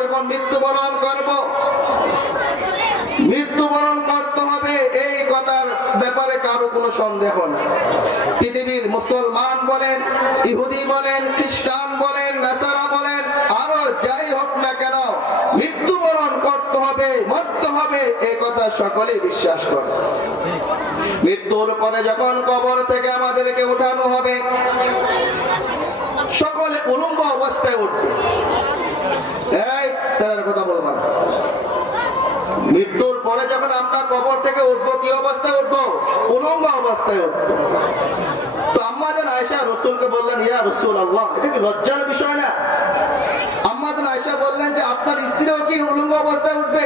যখন মৃত্যুবরণ করব, মৃত্যুবরণ করতে হবে এই কথার ব্যাপারে কারও কোনো সন্দেহ নেই। পৃথিবীর মুসলমান বলেন, ইহুদি বলেন, খ্রিস্টান বলেন, নাসারা বলেন, আরও যাই হোক না কেন, মৃত্যুবরণ করতে হবে, মরতে হবে এই কথা সকলেই বিশ্বাস করে। মৃত্যুর পরে যখন কবর থেকে আমাদেরকে উঠানো হবে, সকলে উলম্ব অবস্থায় উঠবে। মৃত্যুর পরে যখন আমরা কবর থেকে উঠবো, কি অবস্থায় উঠবো? উলঙ্গ অবস্থায় উঠবো। তো আম্মাদের আয়সা রসুলকে বললেন, ইয়া রসুল আল্লাহ এটা কি লজ্জার বিষয় না? আম্মাদের আয়সা বললেন যে, আপনার স্ত্রীও কি উলঙ্গ অবস্থায় উঠবে?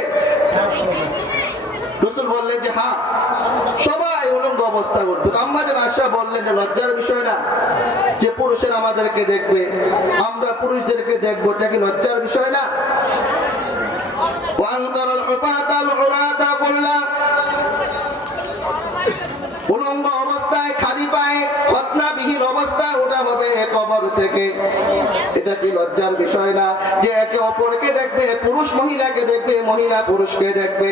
রসুল বললেন যে হ্যাঁ সবাই উলঙ্গ অবস্থায় উঠবে তো আম্মাদের আয়সা বললেন যে লজ্জার বিষয় না যে পুরুষের আমাদেরকে দেখবে আমরা পুরুষদেরকে দেখবো এটা কি লজ্জার বিষয় না وأنذر الحفاة العراة غرلا কবর থেকে। এটা কি লজ্জার বিষয় না? যে একে অপরকে দেখবে, পুরুষ মহিলাকে দেখবে, মহিলা পুরুষকে দেখবে।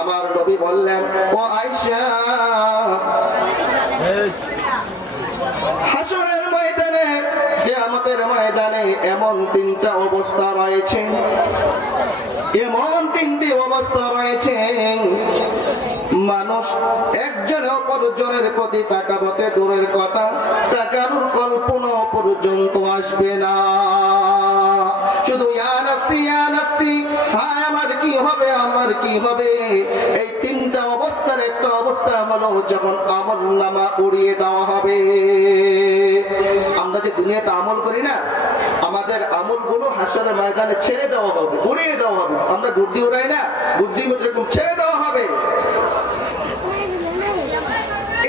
আমার নবী বললেন, ও আয়সা হাসরের ময়দানে আমাদের ময়দানে এমন তিনটা অবস্থা রয়েছে। এমন তিনটি অবস্থা রয়েছে মানুষ একজন অপরজনের প্রতি তাকাবতে দূরের কথা, তাকানোর কল্পনা পর্যন্ত আসবে না। শুধু আমার হবে আমার হবে? এই অবস্থার একটা অবস্থা আমল নামা দেওয়া হবে। আমরা যে দুনিয়াতে আমল করি না, আমাদের আমলগুলো হাসরের ময়দানে ছেড়ে দেওয়া হবে, উড়িয়ে দেওয়া হবে। আমরা বুদ্ধি উড়াই না মধ্যে এরকম ছেড়ে দেওয়া হবে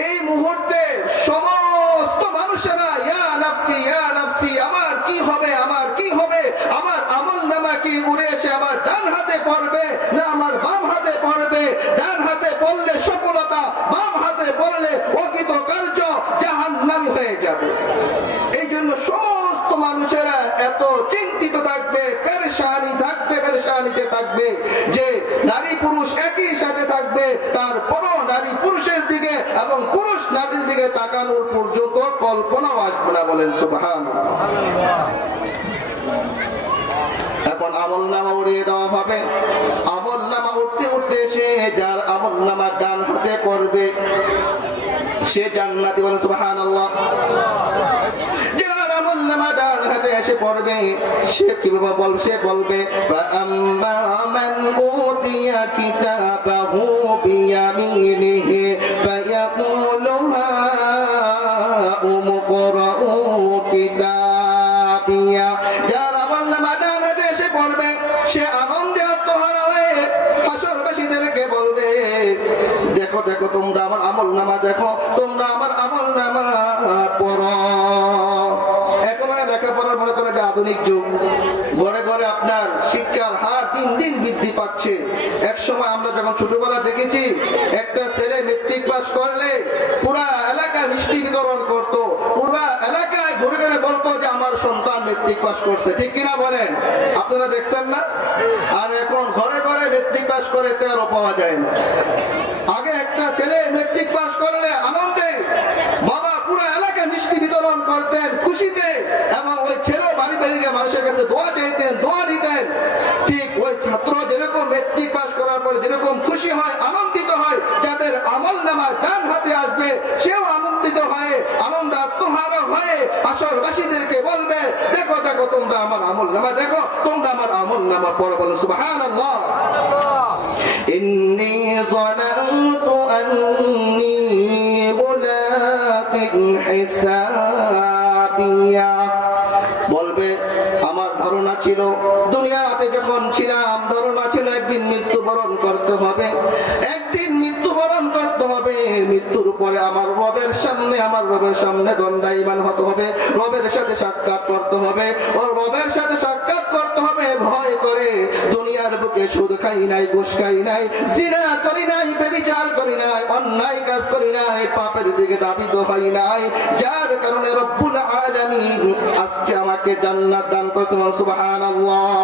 এই মুহূর্তে সমস্ত মানুষেরা ইয়া নাফসি ইয়া নাফসি আমার কি হবে আমার কি হবে আমার আমল নামা কি উড়ে এসে আমার ডান হাতে পড়বে? না আমার বাম হাতে পড়বে? ডান হাতে পড়লে সফলতা, বাম হাতে পড়লে অকৃত কার্য জাহান্নামী হয়ে যাবে। এই জন্য সমস্ত মানুষেরা এত চিন্তিত থাকবে, পেরেশানি থাকবে, পেরেশানিতে থাকবে যে নারী পুরুষ একই সাথে থাকবে তারপরও নারী পুরুষের দিকে এবং পুরুষ নারীর দিকে তাকানোর পর্যন্ত কল্পনাও আসবে না বলেন এখন আমল নামা উড়িয়ে দেওয়া হবে। আমল নামা উঠতে উঠতে সে যার আমল নামা ডান হাতে করবে সে জান্নাতি বলেন সুবহান আল্লাহ যার ডান এসে পড়বে, সে কীভাবে বল সে বলবে তোমরা আমার আমল নামা দেখো, তোমরা আমার আমল নামা পড়ো। এখন মানে লেখাপড়ার মনে করে যে আধুনিক যুগ। ঘরে ঘরে আপনার শিক্ষার হার দিন দিন বৃদ্ধি পাচ্ছে। এক সময় আমরা যখন ছোটবেলা দেখেছি, একটা ছেলে মেট্রিক পাস করলে পুরা এলাকা মিষ্টি বিতরণ করতো। পুরা এলাকায় ঘুরে ঘুরে বলতো যে আমার সন্তান মেট্রিক পাস করছে। ঠিক কিনা বলেন? আপনারা দেখছেন না? আর এখন ঘরে ঘরে মেট্রিক পাস করে তেরো পাওয়া যায় না। আগে একটা ছেলে মেট্রিক পাস করলে আনন্দে বাবা পুরো এলাকায় মিষ্টি বিতরণ করতেন খুশিতে এবং ওই ছেলেও বাড়ি বাড়ি গিয়ে মানুষের কাছে দোয়া চাইতেন দোয়া দিতেন ঠিক ওই ছাত্র যেরকম মেট্রিক পাস করার পরে যেরকম খুশি হয় আনন্দিত হয় যাদের আমল নামা ডান হাতে আসবে সেও আনন্দিত হয়ে আনন্দ আত্মহারা হয়ে আসরবাসীদেরকে বলবে দেখো দেখো তোমরা আমার আমল নামা দেখো তোমরা আমার আমল নামা পড়ো বলো সুবহানাল্লাহ إني ظننت أني ملاق حسابيا বলবে আমার ধারণা ছিল করতে হবে। একদিন মৃত্যুবরণ করতে হবে। মৃত্যুর পরে আমার রবের সামনে, আমার রবের সামনে দণ্ডায়মান হতে হবে। রবের সাথে সাক্ষাৎ করতে হবে। ও রবের সাথে সাক্ষাৎ করতে হবে। ভয় করে দুনিয়ার বুকে সুদ খাই নাই, ঘুষ খাই নাই, জিনা করি নাই, বেবিচার করি নাই, অন্যায় কাজ করি নাই, পাপের দিকে দাবিত হই নাই। যার কারণে রব্বুল আলামিন আজকে আমাকে জান্নাত দান করেছেন, সুবহানাল্লাহ।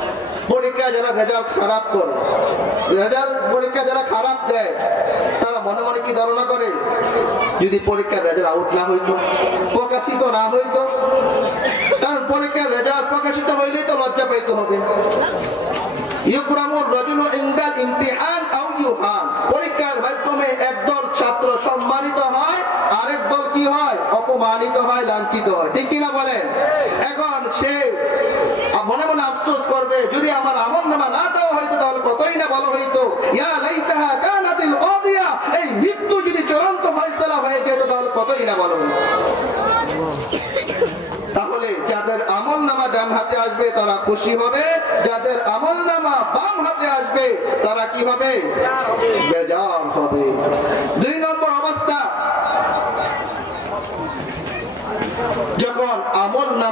পরীক্ষা যারা রেজাল্ট খারাপ করে, রেজাল্ট পরীক্ষা যারা খারাপ দেয়, তারা মনে মনে কি ধারণা করে? যদি পরীক্ষার রেজাল্ট আউট না হইতো, প্রকাশিত না হইতো, কারণ পরীক্ষার রেজাল্ট প্রকাশিত হইলেই তো লজ্জা পেতে হবে। পরীক্ষার মাধ্যমে একদল ছাত্র সম্মানিত হয় কি হয়? অপমানিত হয়, লাঞ্ছিত হয়। ঠিক কিনা বলেন? এখন সে মনে মনে আফসোস করবে, যদি আমার আমল নামা না দেওয়া হইতো তাহলে কতই না ভালো হইতো। ইয়া লাইতাহা কানাতিল কাদিয়া, এই মৃত্যু যদি চূড়ান্ত ফয়সালা হয়ে যেত তাহলে কতই না ভালো হইতো। যাদের আমল নামা ডান হাতে আসবে, তারা খুশি হবে। যাদের আমল নামা বাম হাতে আসবে, তারা কি হবে? বেজার হবে। দুই নম্বর অবস্থা যখন আমল নামা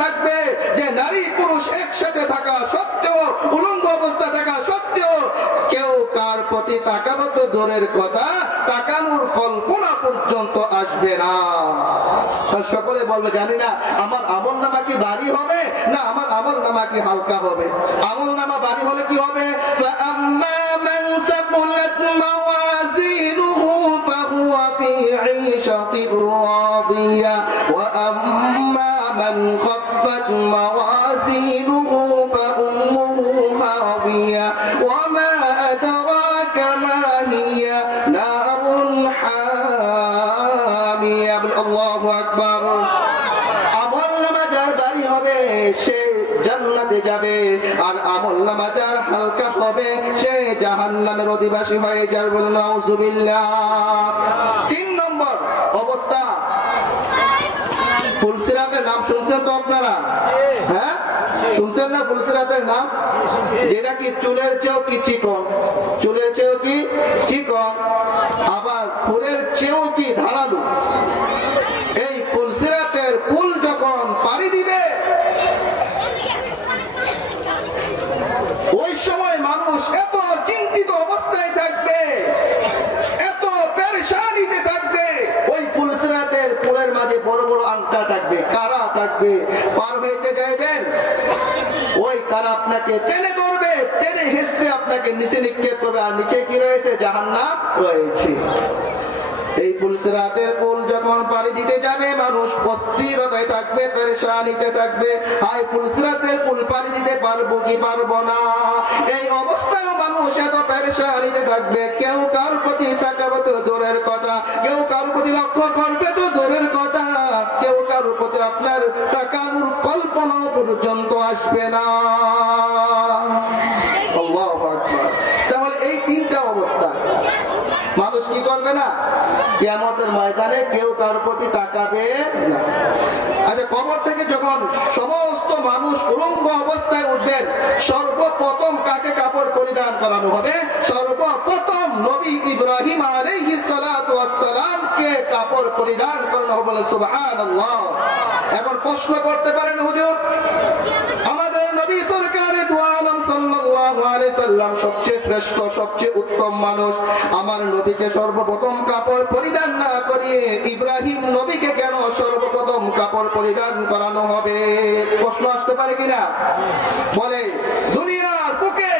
থাকবে যে নারী পুরুষ একসাথে থাকা সত্ত্বেও, উলঙ্গ অবস্থা থাকা সত্ত্বেও, কেউ কার প্রতি তাকানোর তো দূরের কথা, তাকানোর কল্পনা পর্যন্ত আসবে না। সকলে বলবে, জানি না, আমার আমল নামা কি বাড়ি হবে না আমার আমল নামা কি হালকা হবে? আমল নামা বাড়ি হলে কি হবে? জান্নাতে যাবে। আর আমল নামা যার হালকা হবে, সে জাহান্নামের অধিবাসী হয়ে যাবে বলুন তিন নম্বর অবস্থা। ফুলসিরাতের নাম শুনছেন তো আপনারা? হ্যাঁ? শুনছেন না ফুলসিরাতের নাম? যেটা কি চুলের চেয়েও কি চিকন চুলের চেয়েও কি চিকন আবার ফুলের চেয়েও কি ধারালু এই ফুলসিরাতের পুল যখন পাড়ি দিবে ওই সময় মানুষ এত চিন্তিত অবস্থায় থাকবে এত পেরেশানিতে থাকবে ওই ফুলসিরাতের পুলের মাঝে বড় বড় আংটা থাকবে কারা থাকবে পার হইতে যাইবেন ওই কারা আপনাকে টেনে ধরবে, টেনে হেসে আপনাকে নিচে নিক্ষেপ করবে। আর নিচে কি রয়েছে? জাহান্নাম রয়েছে। এই ফুলসিরাতের পুল যখন পাড়ি দিতে যাবে, মানুষ অস্থিরতায় থাকবে পেরেশানিতে থাকবে। হাই ফুলসিরাতের পুল পাড়ি দিতে পারব কি পারব না? এই অবস্থায় মানুষ এত পেরেশানিতে থাকবে। কেউ কার প্রতি তাকাবে তো দূরের কথা, কেউ কার প্রতি লক্ষ্য করবে তো দূরের কথা, কেউ কার প্রতি আপনার তাকানোর কল্পনাও পর্যন্ত আসবে না আল্লাহু আকবার তাহলে এই তিনটা অবস্থা কি করবে না? কিয়ামতের ময়দানে কেউ কার প্রতি তাকাবে আচ্ছা কবর থেকে যখন সমস্ত মানুষ উলঙ্গ অবস্থায় উঠবেন, সর্বপ্রথম কাকে কাপড় পরিধান করানো হবে? সর্বপ্রথম নবী ইব্রাহিম আলাইহিস সালাতু ওয়াস সালামকে কাপড় পরিধান করানো হবে সুবহানাল্লাহ। এখন প্রশ্ন করতে পারেন হুজুর সাল্লাম সবচেয়ে শ্রেষ্ঠ, সবচেয়ে উত্তম মানুষ। আমার নবীকে সর্বপ্রথম কাপড় পরিধান না করিয়ে ইব্রাহিম নবীকে কেন সর্বপ্রথম কাপড় পরিধান করানো হবে? প্রশ্ন আসতে পারে কিনা? বলে, দুনিয়ার বুকে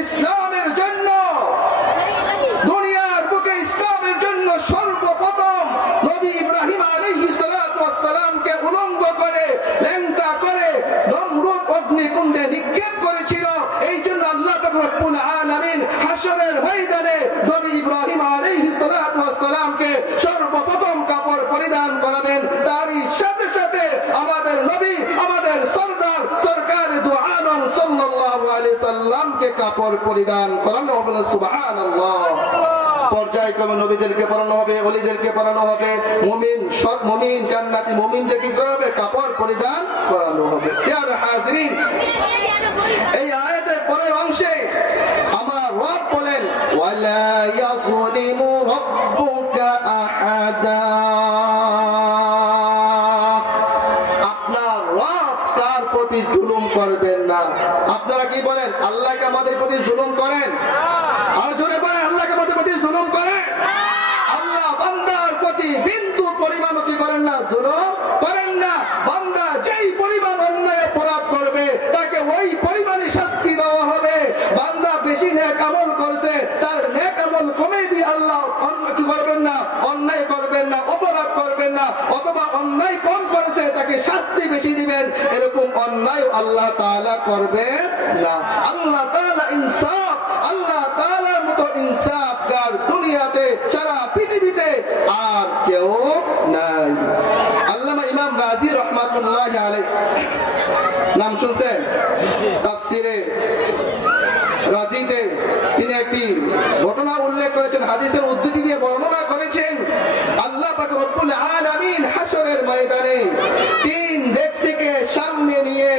ইসলামের জন্য দুনিয়ার বুকে ইসলামের জন্য সর্বপ্রথম নবী ইব্রাহিম আলাইহিস সালাতু ওয়াস সালামকে উলঙ্গ করে ল্যাংটা করে নমরুদ অগ্নিকুণ্ডে নিক্ষেপ করেছিল এই জন্য আল্লাহ পাক রব্বুল আলামিন হাশরের ময়দানে নবী ইব্রাহিম আলাইহিস সালামকে সর্বপ্রথম কাপড় পরিধান করাবেন। তারই সাথে সাথে আমাদের নবী, আমাদের সরদার, সরকার সাল্লাল্লাহু আলাইহি সাল্লামকে কাপড় পরিধান করানো হবে সুবহানাল্লাহ। পর্যায়ক্রমে নবীদেরকে পড়ানো হবে, অলিদেরকে হবে, মুমিন সৎ মুমিন, জান্নাতি মুমিনদেরকে হবে? কাপড় পরিধান করানো হবে। হাজরিন, এই আয়াতের পরের অংশে ولا يظلم ربك أحدا. আল্লাহ তাআলা করবেন না। আল্লাহ তাআলা ইনসাফ, আল্লাহ তাআলার মতো ইনসাফগার দুনিয়াতে, সারা পৃথিবীতে আর কেউ নাই। তিনি একটি ঘটনা উল্লেখ করেছেন দিয়ে বর্ণনা করেছেন, আল্লাহ পাক আলামিন হাশরের ময়দানে তিন ব্যক্তিকে সামনে নিয়ে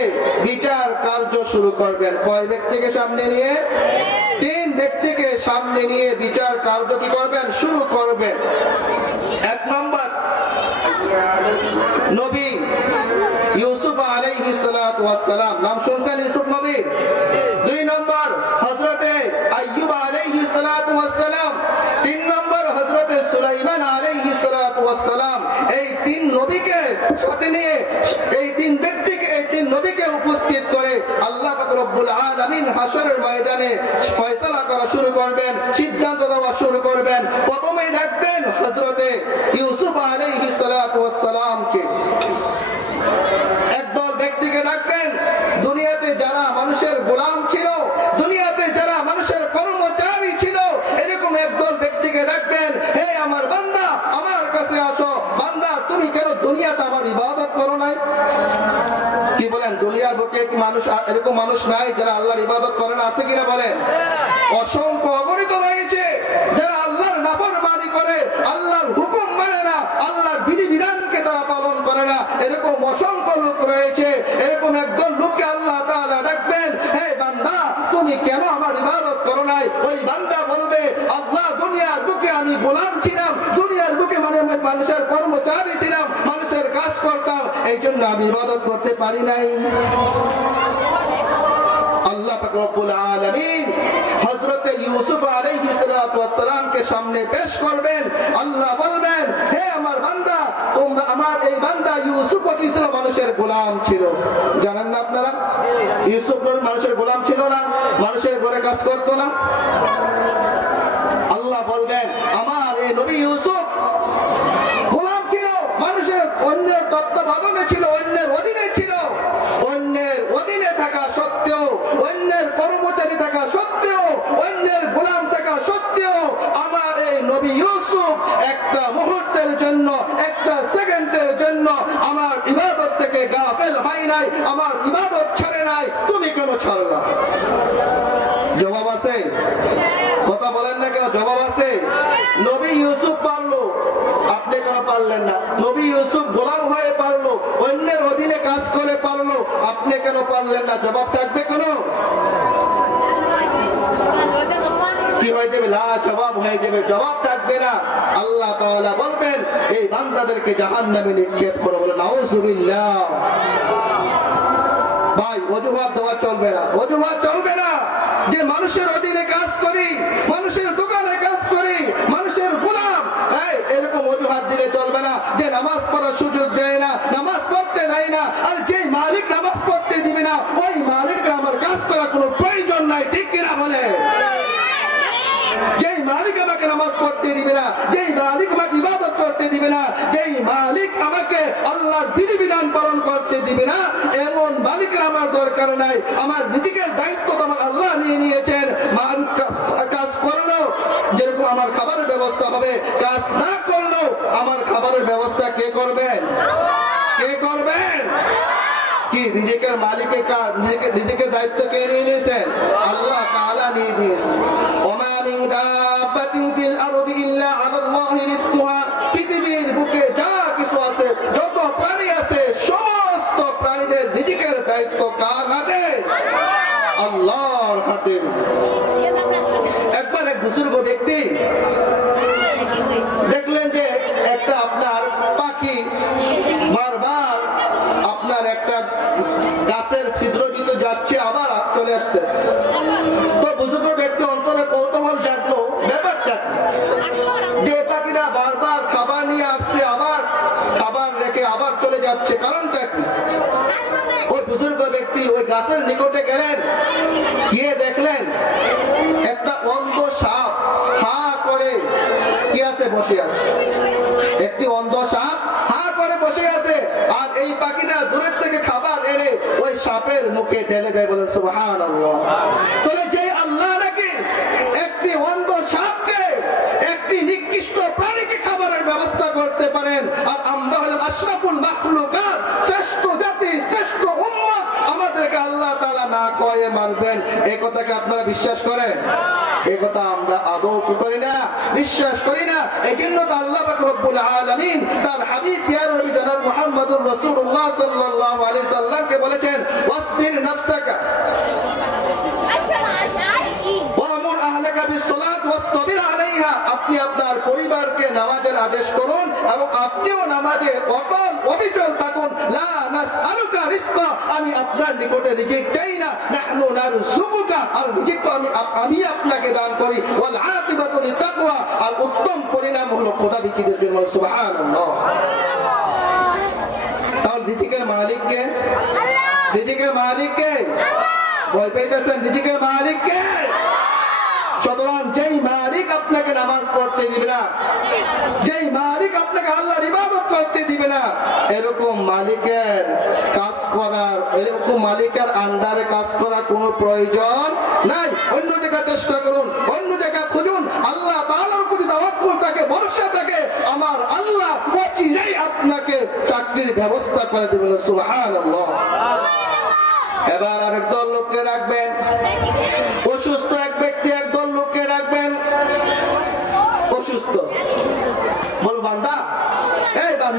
বিচার কার্য শুরু করবেন কয় ব্যক্তিকে সামনে নিয়ে? তিন ব্যক্তিকে সামনে নিয়ে বিচার কার্য কি করবেন, শুরু করবেন। এক নম্বর, নবী ইউসুফ আলাইহিস সালাতু ওয়াস সালাম। নাম শুনছেন ইউসুফ নবীর দুই নম্বর, হযরতে আইয়ুব আলাইহিস সালাতু ওয়াস সালাম। তিন নম্বর, হযরতে সুলাইমান আলাইহিস সালাতু ওয়াস সালাম। এই তিন নবীকে সাথে নিয়ে এই তিন ব্যক্তিকে এই তিন নবীকে উপস্থিত করে আল্লাহ পাক রব্বুল হাশরের ময়দানে ফয়সালা করা শুরু করবেন সিদ্ধান্ত দেওয়া শুরু করবেন। প্রথমেই ডাকবেন হজরতে ইউসুফ আলাইহিস সালাতু ওয়াস সালামকে একদল ব্যক্তিকে ডাকবেন দুনিয়াতে যারা মানুষের গোলাম ছিল দুনিয়াতে যারা মানুষের কর্মচারী ছিল এরকম একদল ব্যক্তিকে ডাকবেন হে আমার বান্দা আমার কাছে আসো বান্দা তুমি কেন দুনিয়াতে আমার ইবাদত করো নাই কি বলেন দুনিয়ার বুকে কি মানুষ এরকম মানুষ নাই যারা আল্লাহর ইবাদত করে না আছে কিনা বলেন? অসংখ্য অগণিত রয়েছে যারা আল্লাহর নাফরমানি করে আল্লাহর হুকুম মানে না আল্লাহর বিধি বিধানকে তারা পালন করে না। এরকম অসংখ্য লোক রয়েছে এরকম একদল লোককে আল্লাহ তাআলা ডাকবেন হে বান্দা তুমি কেন আমার ইবাদত করো নাই? ওই বান্দা বলবে আল্লাহ দুনিয়ার বুকে আমি গোলাম ছিলাম দুনিয়ার বুকে মানে আমি মানুষের কর্মচারী ছিলাম মানুষের কাজ করতাম এই জন্য আমি ইবাদত করতে পারি নাই। মানুষের গোলাম কাজ করতো না। আল্লাহ বলবেন, আমার এই নবী ইউসুফ গোলাম ছিল, মানুষের অন্যের তত্ত্বাবধানে ছিল অন্যের অধীনে ছিল অন্যের অধীনে থাকা সত্ত্বেও অন্যের কর্মচারী থাকা সত্ত্বেও অন্যের গোলাম থাকা সত্ত্বেও আমার এই নবী ইউসুফ একটা মুহূর্তের জন্য একটা সেকেন্ডের জন্য আমার ইবাদত থেকে গাফেল হয় নাই, আমার ইবাদত ছাড়ে নাই, তুমি কেন ছাড়লা জবাব আছে? কথা বলেন না কেন? জবাব আছে? নবী ইউসুফ পারল। আপনি কেন পারলেন না? নবী ইউসুফ গোলাম হয়ে পারল, অন্যের অধীনে কাজ করে পারল, আপনি কেন পারলেন না? জবাব থাকবে কেন? কি হয়ে যাবে? লা জবাব হয়ে যাবে। জবাব থাকবে না। আল্লাহ তাআলা বলবেন, এই বান্দাদেরকে জাহান্নামে নিক্ষেপ করে। বলে, নাউজুবিল্লাহ। ভাই, অজুহাত দেওয়া চলবে না। অজুহাত চলবে না। যে মানুষের অধীনে কাজ করি, মানুষের দোকানে কাজ করি, মানুষের গোলাম এরকম অজুহাত দিলে চলবে না। যে নামাজ পড়ার সুযোগ দেয় না, নামাজ পড়তে দেয় না, আর যে মালিক নামাজ পড়তে দিবে না, ওই মালিকরা আমার কাজ করার কোনো প্রয়োজন নাই। ঠিক কিনা বলে মালিক আমাকে নামাজ পড়তে দিবে না, যেই মালিক আমাকে ইবাদত করতে দিবে না, যেই মালিক আমাকে আল্লাহর বিধিবিধান পালন করতে দিবে না, এমন মালিকের আমার দরকার নাই। আমার নিজেকে দায়িত্ব তো আমার আল্লাহ নিয়ে নিয়েছেন। কাজ করল যেরকম আমার খাবারের ব্যবস্থা হবে, কাজ না করলেও আমার খাবারের ব্যবস্থা কে করবেন কে করবেন কি রিজিকের মালিকের কার রিজিকের- রিজিকের দায়িত্ব কে নিয়ে নিয়েছেন? আল্লাহ তাআলা নিয়ে নিয়েছেন। ওমা মিন দাব্বাতিন আরদি ইল্লা আলাল্লাহি রিজকুহা। পৃথিবীর বুকে যা কিছু আছে যত প্রাণী আছে সমস্ত প্রাণীদের রিজিকের দায়িত্ব কার হাতে? আল্লাহর হাতে। একবার এক বুজুর্গ ব্যক্তি দেখলেন যে একটা আপনার পাখি বারবার আপনার একটা গাছের ছিদ্র দিতে যাচ্ছে আবার চলে আসতেছে। তো বুজুর্গ ব্যক্তি অন্তরে কৌতূহল জাগলো একটা অন্ধ সাপ হা করে বসে আছে। আর এই পাখিটা দূরের থেকে খাবার এনে ওই সাপের মুখে ঢেলে দেয় বলে তাহলে যে আল্লাহ নাকি একটি অন্ধ সাপকে একটি নিকৃষ্ট প্রাণীকে খাবারের ব্যবস্থা করতে পারেন আর আমরা হলাম আশরাফুল মাখলুকাত শ্রেষ্ঠ জাতি শ্রেষ্ঠ উম্মত আমাদেরকে আল্লাহ তাআলা না কয়ে মানবেন এই কথাকে আপনারা বিশ্বাস করেন? এই কথা আমরা আদৌ কি করি না? বিশ্বাস করি না। এই জন্য তো আল্লাহ রব্বুল আলামিন তার হাবিব পিয়ার নবী জনাব মোহাম্মদুর রসুল্লাহ সাল্লাহ আলি সাল্লামকে বলেছেন, ওয়াসবির নাফসাকা। আপনি আপনার পরিবারকে নামাজের আদেশ করুন এবং আপনিও নামাজে অটল অবিচল থাকুন। আমি আপনার নিকটে রিজিক চাই না। নাহনু নারযুকুকা আর রিজিক তো আমি আমি আপনাকে দান করি। ওয়াল আকিবাতু লিতাকওয়া আর উত্তম পরিণাম হলো খোদা বিকিদের জন্য সুবহানাল্লাহ। তাহলে রিজিকের মালিক কে? রিজিকের মালিক কে? ভয় পেয়েছেন রিজিকের মালিক কে? সুতরাং যেই মালিক আপনাকে নামাজ পড়তে দিবে না, যেই মালিক আপনাকে আল্লাহর ইবাদত করতে দিবে না, এরকম মালিকের কাজ করার, এরকম মালিকের আন্ডারে কাজ করার কোনো প্রয়োজন নাই। অন্য জায়গায় চেষ্টা করুন, অন্য জায়গায় খুঁজুন। আল্লাহ তাআলার প্রতি তাওয়াক্কুল থাকে, ভরসা থাকে। আমার আল্লাহ অচিরেই আপনাকে চাকরির ব্যবস্থা করে দেবেন, সুবহানাল্লাহ। এবার আরেক দল লোককে রাখবেন। অসুস্থ এক ব্যক্তি একদল লোককে রাখবেন অসুস্থ বল বান্দা এই বান্দা এই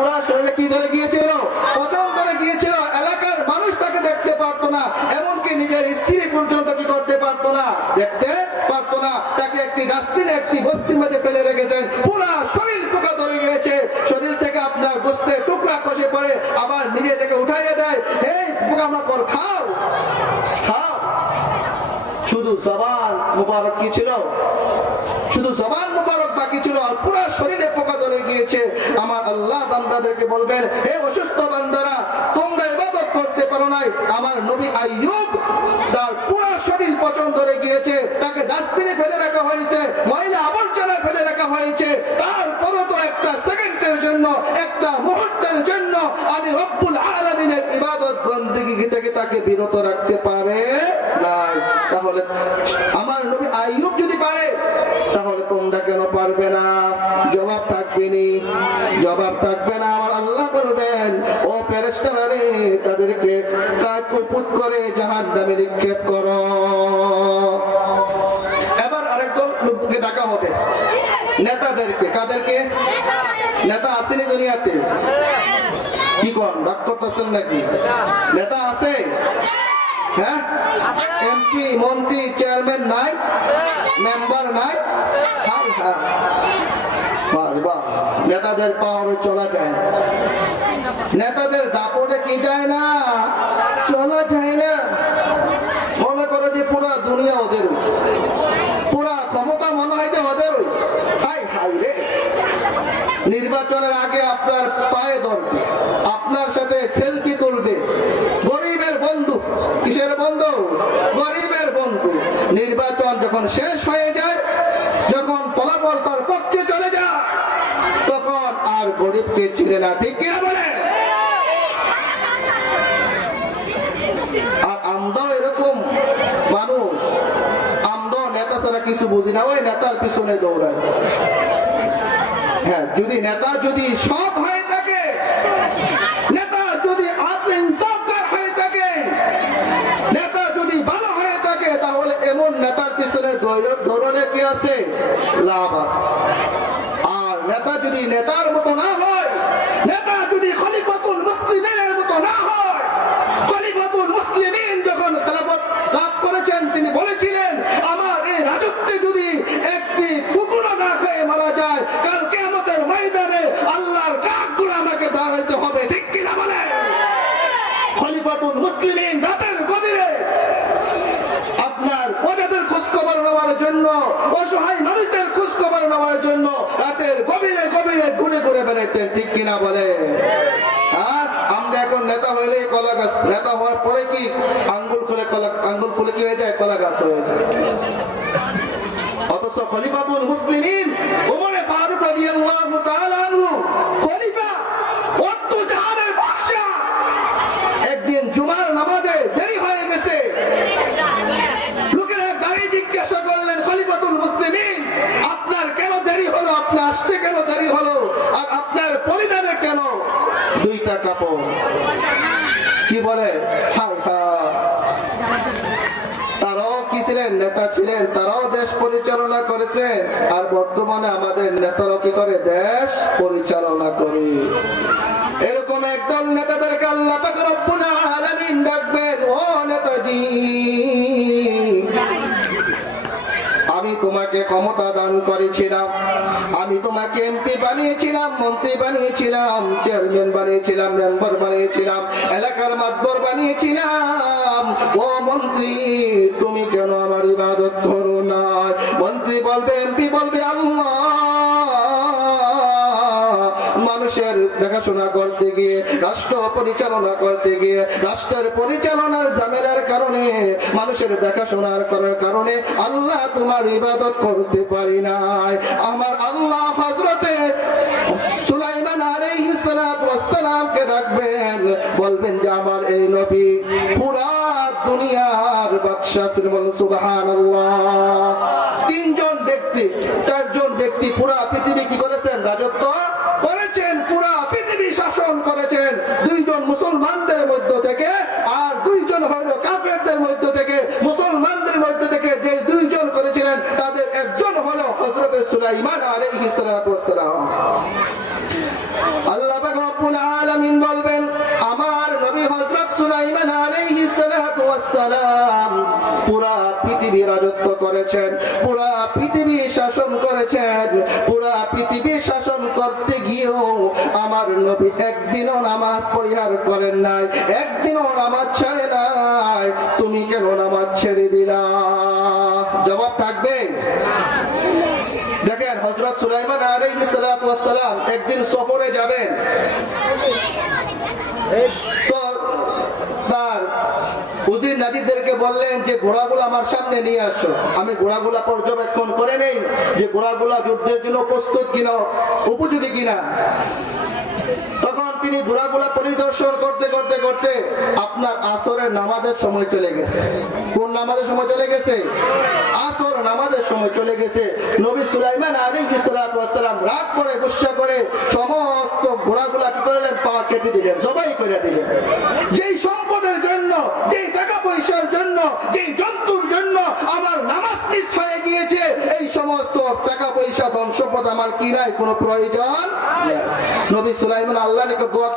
পুরো শরীরে কি ধরে গিয়েছিল? কোথাও ধরে গিয়েছিল। এলাকার মানুষ তাকে দেখতে পারতো না। এমনকি নিজের স্ত্রী পর্যন্ত কি করতে পারতো না? দেখতে পারতো না। তাকে একটি ডাস্টবিনে একটি বস্তির মধ্যে ফেলে রেখেছেন পুরা শরীর পোকা ধরে গিয়েছে শরীর থেকে আপনার বস্তে টুকরা খসে পড়ে আবার নিজে থেকে উঠাইয়ে দেয় এই পোকা মাকড় খাও খাও শুধু জবান মুবারক কি ছিল শুধু জবান মুবারক বাকি ছিল আর পুরো শরীরে পোকা ধরে গিয়েছে আমার আল্লাহ বান্দাদেরকে বলবেন হে অসুস্থ বান্দারা তোমরা ইবাদত করতে পারো নাই আমার নবী আইয়ুব তার পুরো পচন ধরে গিয়েছে, তাকে ডাস্টবিনে ফেলে রাখা হয়েছে, ময়লা আবর্জনা ফেলে রাখা হয়েছে। তারপরও তো একটা সেকেন্ডের জন্য, একটা মুহূর্তের জন্য আমি রব্বুল আলামিনের ইবাদত বন্দেগী থেকে তাকে বিরত রাখতে পারে তাহলে আমার নবী যদি পারে, তাহলে তোমরা কেন পারবে না? জবাব থাকবে নি। জবাব থাকবে না। বলবেন ও ফেরেশতারা রে, তাদেরকে কাজ কুপুত করে জাহান নামে নিক্ষেপ করো। এবার লোককে ডাকা হবে। নেতাদেরকে, কাদেরকে? নেতা আসেনি দুনিয়াতে? কি ডাক করতেছেন নাকি? নেতা আছে? হ্যাঁ? এমপি, মন্ত্রী, চেয়ারম্যান নাই? মেম্বার নাই? নেতাদের পাওয়ারে চলা যায় না। নেতাদের দাপটে কি যায় না? চলা যায় না। মনে করো যে পুরা দুনিয়া ওদের। পুরা ক্ষমতা মনে হয় যে ওদের। নির্বাচনের আগে আপনার পায়ে ধরবে। আপনার সাথে সেলফি তুলবে। গরিবের বন্ধু। কিসের বন্ধু? গরিবের বন্ধু। নির্বাচন যখন শেষ হয়ে যায় যখন ফলাফল তার পক্ষে চলে যায় তখন গরিবকে ছিঁড়ে না। ঠিক কিনা বলে আর আমরাও এরকম মানুষ। আমরাও নেতা ছাড়া কিছু বুঝি না। ওই নেতার পিছনে দৌড়ায়। হ্যাঁ যদি নেতা যদি সৎ হয়ে থাকে, নেতা যদি আত্ম ইনসাফকার হয়ে থাকে, নেতা যদি ভালো হয়ে থাকে, তাহলে এমন নেতার পিছনে দৌড়- কি আছে? লাভ আছে। নেতা যদি নেতার মতো না হয় নেতা যদি খলিফাতুল মুসলিমের মতো না হয় খলিফাতুল মুসলিমিন যখন খেলাফত লাভ করেছেন তিনি বলেছিলেন আমার এই রাজত্বে যদি একটি কুকুরও না খেয়ে মারা যায় কাল কেমতের ময়দানে আল্লাহর কাকগুলো আমাকে দাঁড়াইতে হবে ঠিক কিনা বলে খলিফাতুল মুসলিমিন রাতের গভীরে আপনার প্রজাদের খোঁজ খবর নেওয়ার জন্য অসহায় মানুষদের খোঁজ খবর নেওয়ার জন্য রাতের গভীরে গভীরে ঘুরে ঘুরে বেড়াইতেন, ঠিক কিনা বলে? আর আমরা এখন নেতা হইলে কলা গাছ, নেতা হওয়ার পরে কি আঙ্গুল খুলে কলা, আঙ্গুল খুলে কি হয়ে যায়? কলা গাছ হয়ে যায়। অথচ খলিফাতুল মুসলিমিন ওমরে ফারুক রাদিয়াল্লাহু তাআলা আনহু খলিফা অর্থ জাহানের বাদশা একদিন জুমার নামাজে দেরি হয়ে গেছে লোকেরা গাড়ি জিজ্ঞাসা করলেন খলিফাতুল মুসলিমিন আপনার কেন দেরি হলো আপনি আসতে কেন দেরি হলো আর আপনার পরিধানে কেন দুইটা কাপড় কি বলে তারাও কি ছিলেন? নেতা ছিলেন। তারাও দেশ পরিচালনা করেছে। আর বর্তমানে আমাদের নেতারা কি করে? দেশ পরিচালনা করে। এরকম একদল নেতাদেরকে আল্লাহ ডাকবেন, ও নেতাজি আমি তোমাকে ক্ষমতা দান করেছিলাম। আমি তোমাকে এমপি বানিয়েছিলাম, মন্ত্রী বানিয়েছিলাম, চেয়ারম্যান বানিয়েছিলাম, মেম্বার বানিয়েছিলাম, এলাকার মাতবর বানিয়েছিলাম। ও মন্ত্রী, তুমি কেন আমার ইবাদত করো না মন্ত্রী বলবে, এমপি বলবে, আল্লাহ। মানুষের দেখাশোনা করতে গিয়ে, রাষ্ট্র পরিচালনা করতে গিয়ে, রাষ্ট্রের পরিচালনার ঝামেলার কারণে, মানুষের দেখাশোনার করার কারণে আল্লাহ তোমার ইবাদত করতে পারি নাই। আমার আল্লাহ হজরতে তিনজন ব্যক্তি, চারজন ব্যক্তি পুরা পৃথিবী কি করেছেন রাজত্ব করেছেন পুরা পৃথিবী শাসন করেছেন দুইজন মুসলমানদের মধ্য থেকে আর দুইজন হইল কাফেরদের মধ্য থেকে মুসলমানদের মধ্য থেকে যে দুইজন করেছিলেন তাদের একজন হলো হযরত সুলাইমান আলাইহিস সালাতু সালাম বলবেন, আমার নবী হযরত সুলাইমান ওয়াস সালাম পুরা পৃথিবী রাজত্ব করেছেন, পুরা পৃথিবী শাসন করেছেন, পুরা পৃথিবী শাসন করতে গিয়েও আমার নবী একদিনও নামাজ পরিহার করেন নাই, একদিনও নামাজ ছেড়ে নাই। তুমি কেন নামাজ ছেড়ে দিলা? জবাব থাকবে। সুলাইমান আলাইহিস সালাতু ওয়াস সালাম একদিন সফরে যাবেন। বললেন যে, ঘোড়াগুলো আমার সামনে নিয়ে আসো। আমি ঘোড়াগুলা পর্যবেক্ষণ করে নেই যে, ঘোড়াগুলা যুদ্ধের জন্য প্রস্তুত কিনা, উপযোগী কিনা। তখন তিনি ঘোড়াগুলা পরিদর্শন করতে করতে করতে আপনার আসরের নামাজের সময় চলে গেছে। কোন নামাজের সময় চলে গেছে? আসর নামাজের সময় চলে গেছে। নবী সুলাইমান আলাইহিস সালাতু ওয়াস সালাম রাগ করে, গুসা করে সমস্ত ঘোড়াগুলা কি করলেন পা কেটে দিলেন, জবাই করে দিলেন। যেই সম্পদের জন্য, যেই টাকা পয়সার জন্য, যেই জন্তুর জন্য আমার নামাজ মিস হয়ে গিয়েছে, এই সমস্ত টাকা পয়সা ধন সম্পদ আমার কি নাই কোনো প্রয়োজন। নবী সুলাইমান আল্লাহ নিকট দোয়া